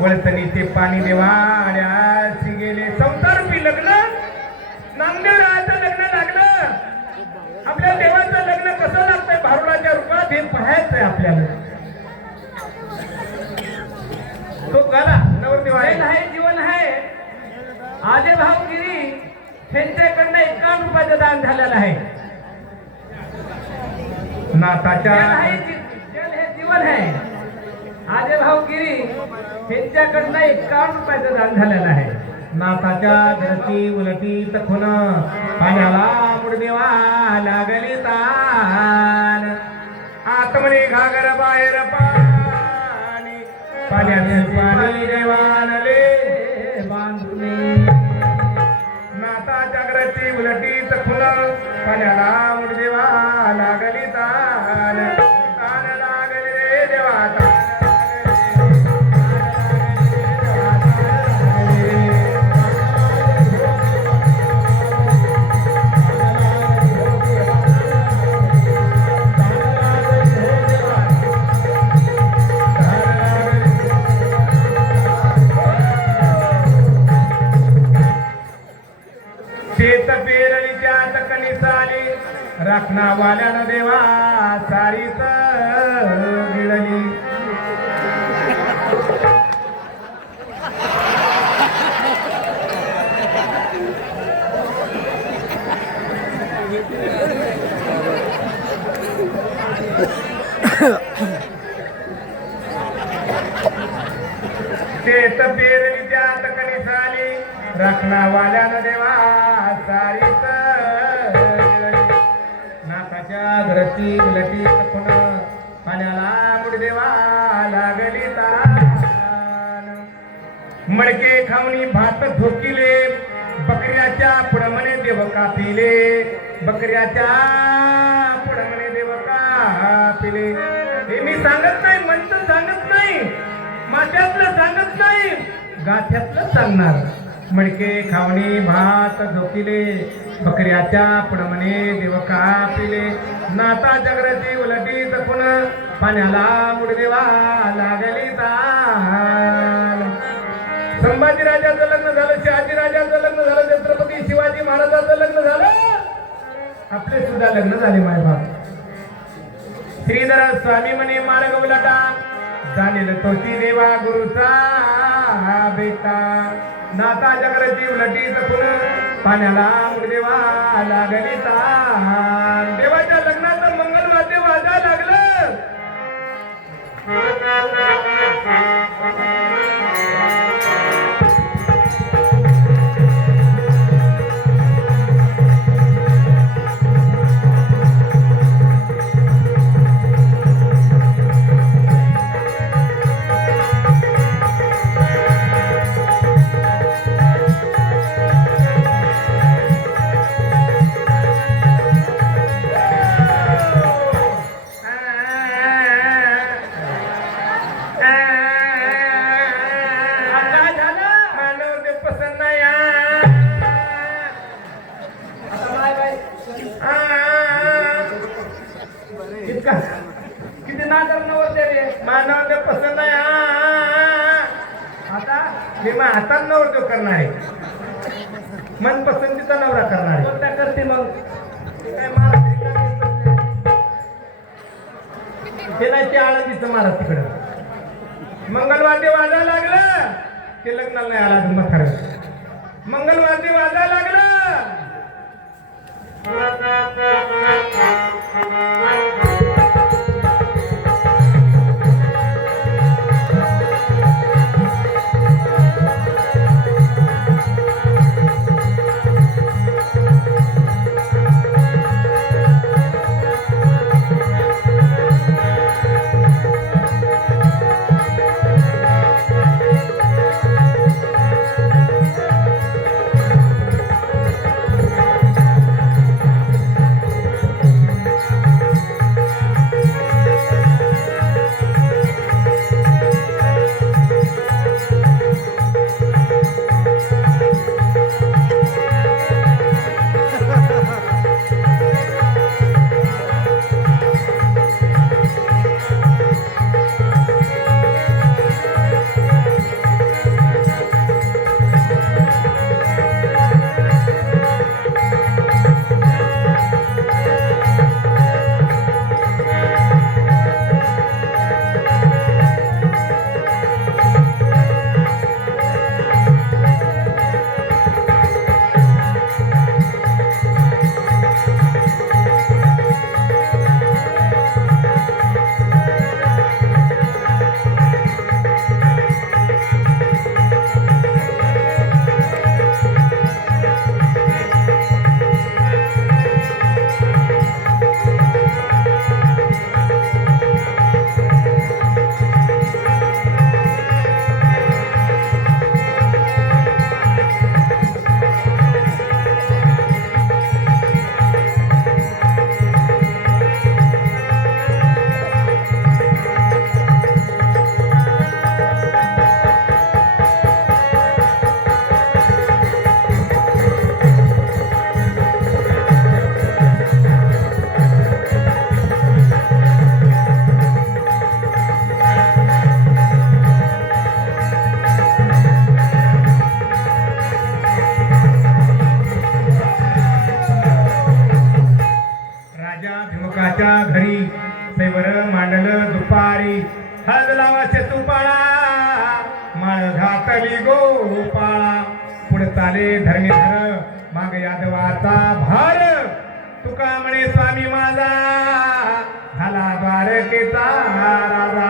वळतणीचे पाणी देवाड्याशी गेले. संसारूपी लग्न नामदेवरायाचं लग्न लागलं. आपल्या देवाचं लग्न कसं लागतंय भारुडाच्या रूपात हे पाहायचंय आपल्याला. तो गाला नवरदेव आहे, जीवन आहे. आजे भाऊगिरी त्यांच्याकडनं 51 रुपयाचं दान झालेलं आहे. नाताच्या हे जीवन आहे. आजे भाऊगिरी त्यांच्याकडनं 51 रुपयाचं दान झालेलं आहे. नाताच्या धरती उलटी तखुन पाण्याला मुडदेवा लागली तान. आतमध्ये घागर बाहेर पाणी, पाण्याने पाणी देवानले बांधुनी. नाताच्या घरती उलटी तखुन पाण्याला मुडदेवा लागली तान. तान लागली रे देवा तान. शेत पेरली त्यात कणीस आली, राखणावाल्यानं देवा सारीच गिळली. शेत पेरली त्यात कणीस आली, राखणावाल्यानं देवा सारीत गिळली. नाकाच्या घरती उलटी तखुन पाण्याला मुडदेवा लागली तान. मडके खावणी भात झोकिले, बकऱ्याच्या पुढमने देव कापिले. बकऱ्याच्या पुढमने देव कापिले. हे मी सांगत नाही, म्हणतं सांगत नाही, माथ्यातलं सांगत नाही, गाथ्यातलं सांगणार. मडके खावणी भात झोकिले, बकऱ्याच्या पुढमने देव कापिले. नाता जगरती उलटी तखुन पाण्याला मुडदेवा लागली तान. संभाजी राजाचं लग्न झालं, शहाजी राजाचं लग्न झालं, छत्रपती शिवाजी महाराजांचं लग्न झालं, आपले सुद्धा लग्न झाले. मायबाप श्रीधर स्वामी म्हणे मार्ग उलटा, जाणील तोची देवा गुरुचा बेटा. नाता जगरची उलटी तखुन पाण्याला मुडदेवा लागली तान. देवाच्या लग्नाचं मंगलवाद्य वाजा लागलं. किती नादर नवरते रे मानव पसंत आहे. आता हे मग हातात नवरदेव करणार आहे, मन पसंतीचा नवरा करणार आहे. त्या करते मग ते नाही, ते आळंदीचं महाराज तिकडं मंगलवाद्य वाजा लागलं, ते लग्नाला नाही आला मग खरं. मंगलवाद्य वाजा लागलं. पुढे चाले धरणीधर माग यादवाचा भार तुका म्हणे स्वामी माझा झाला द्वारकेचा राजा